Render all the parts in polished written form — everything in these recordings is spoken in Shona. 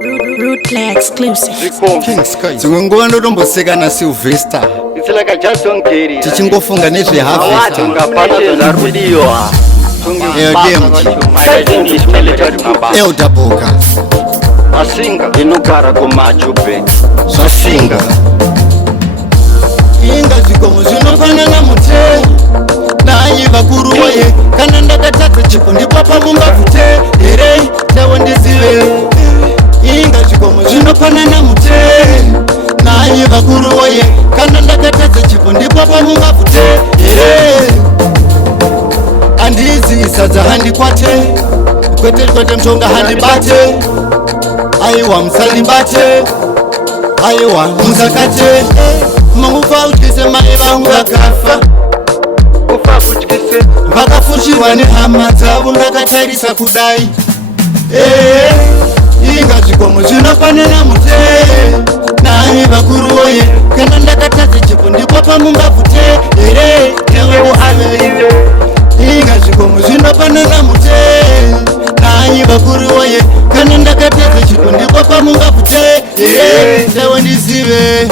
Rootplay exclusive. Skyzer. Dzimwe nguva ndotomboseka naSylvester. It's like a just don't get it. Tichingofunga nezveharvester. Eutaboka. Masinga inogara kumajube. Zvasinga. Inga zvikomo zvinopanana mhute. Nayi vakuru woye. Kana ndakatadza chipo ndipo pamungabvute. Here tawo ndizive. Inga zvikomo zvinopanana mhute. Nayi vakuru woye. Kana ndakatadza chipo ndipo pamungabvute. Here andizi sadza handikwate. Kwete mshonga handibate. Aiwa musandibate. Aiwa musakate. Mangufa utyise mai vangu vakafa. Ufa kutyise vakafushirwa nehama dzavo ndakatarisa kudai. Inga zvikomo zvinopanana mhute. Nayi vakuru woye. Kana ndakatadza chipo ndipo pamungabvute. Here newewo azive. Inga zvikomo zvinopanana mhute. Nayi vakuru woye. Kana ndakatadza chipo ndipo pamungabvute. Here newe ndizive.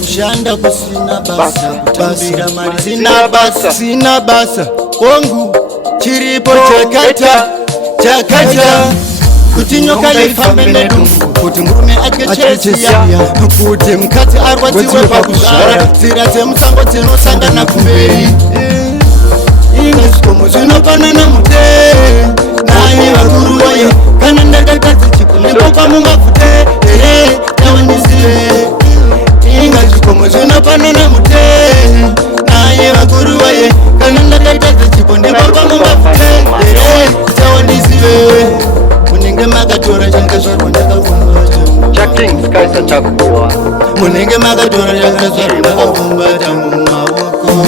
Kushanda kusina basa, kutambira mari sina basa, sina basa. Kongu chiripo chakata kuti nyoka ifambe nedumbu, kuti murume atyechesiya, kuti mukadzi arwadziwe pakuzvara, nzira dzemusango dzinosangana kumberi. Inga zvikomo zvinopanana mhute. Nayi vakuru woye. Kana ndakatadza chipo ndipo pamungabvute. Here tawe ndizive. Inga zvikomo zvinopanana mhute. Nayi vakuru woye. Kana ndakatadza chipo ndipo pamungabvute. Here tawe ndizive. Munenge makatora chakazvarwa ndakavumba King Skyzer chakuwa. munenge makatora chakazvarwa ndakafumbata mumaoko.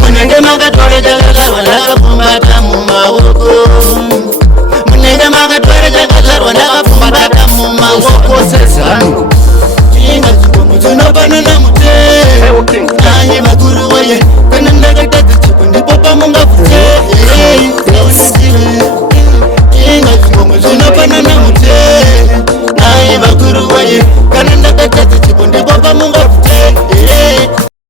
Munenge makatora chakazvarwa ndakafumbata mumaoko. Munenge makatora chakazvarwa ndakafumbata mumaoko sezano. Inga zvikomo zvinopanana mhute. Nayi vakuru woye. Kana ndakatadza chipo ndipo pamungabvute.